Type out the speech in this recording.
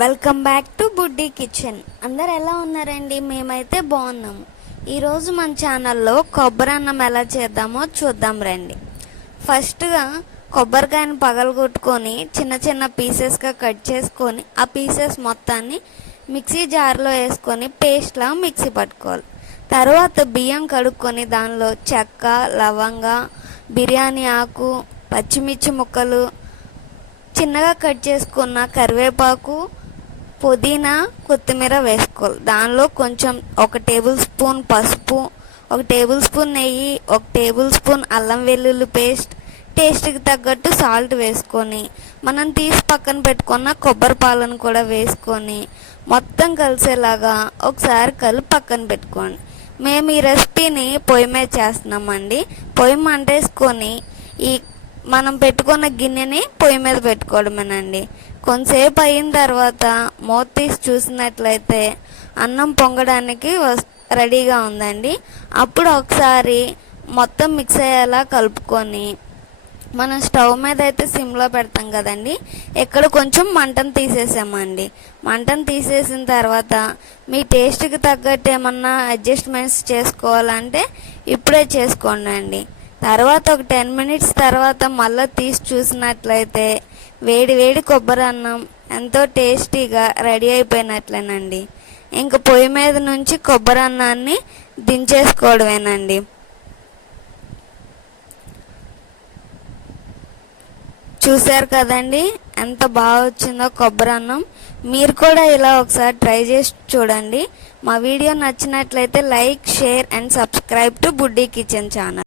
Welcome back to buddy kitchen. అందరు ఎలా ఉన్నారండి? మేమైతే బాగున్నాము. ఈరోజు మన ఛానల్లో కొబ్బరి అన్నం ఎలా చేద్దామో చూద్దాం రండి. ఫస్ట్గా కొబ్బరికాయను పగలగొట్టుకొని చిన్న చిన్న పీసెస్గా కట్ చేసుకొని ఆ పీసెస్ మొత్తాన్ని మిక్సీ జార్లో వేసుకొని పేస్ట్లా మిక్సీ పట్టుకోవాలి. తర్వాత బియ్యం కడుక్కొని దానిలో చెక్క, లవంగ, బిర్యానీ ఆకు, పచ్చిమిర్చి ముక్కలు, చిన్నగా కట్ చేసుకున్న కరివేపాకు, పుదీనా, కొత్తిమీర వేసుకోవాలి. దానిలో కొంచెం 1 టేబుల్ స్పూన్ పసుపు, 1 టేబుల్ స్పూన్ నెయ్యి, 1 టేబుల్ స్పూన్ అల్లం వెల్లుల్లి పేస్ట్, టేస్ట్కి తగ్గట్టు సాల్ట్ వేసుకొని మనం తీసి పక్కన పెట్టుకున్న కొబ్బరి పాలను కూడా వేసుకొని మొత్తం కలిసేలాగా ఒకసారి కలిపి పక్కన పెట్టుకోండి. మేము ఈ రెసిపీని పొయ్యి మీద చేస్తున్నామండి. పొయ్యి మంటేసుకొని ఈ మనం పెట్టుకున్న గిన్నెని పొయ్యి మీద పెట్టుకోవడమేనండి. కొంతసేపు అయిన తర్వాత మూత తీసి చూసినట్లయితే అన్నం పొంగడానికి రెడీగా ఉందండి. అప్పుడు ఒకసారి మొత్తం మిక్స్ అయ్యేలా కలుపుకొని మనం స్టవ్ మీద అయితే సిమ్లో పెడతాం కదండి, ఇక్కడ కొంచెం మంటను తీసేసామండి. మంటను తీసేసిన తర్వాత మీ టేస్ట్కి తగ్గట్టు ఏమన్నా అడ్జస్ట్మెంట్స్ చేసుకోవాలంటే ఇప్పుడే చేసుకోండి అండి. తర్వాత ఒక 10 మినిట్స్ తర్వాత మళ్ళీ తీసి చూసినట్లయితే వేడి వేడి కొబ్బరి అన్నం ఎంతో టేస్టీగా రెడీ అయిపోయినట్లేనండి. ఇంక పొయ్యి మీద నుంచి కొబ్బరి అన్నాన్ని దించేసుకోవడమేనండి. చూశారు కదండి ఎంత బాగా వచ్చిందో కొబ్బరి అన్నం. మీరు కూడా ఇలా ఒకసారి ట్రై చేసి చూడండి. మా వీడియో నచ్చినట్లయితే like, share and subscribe to buddy kitchen channel.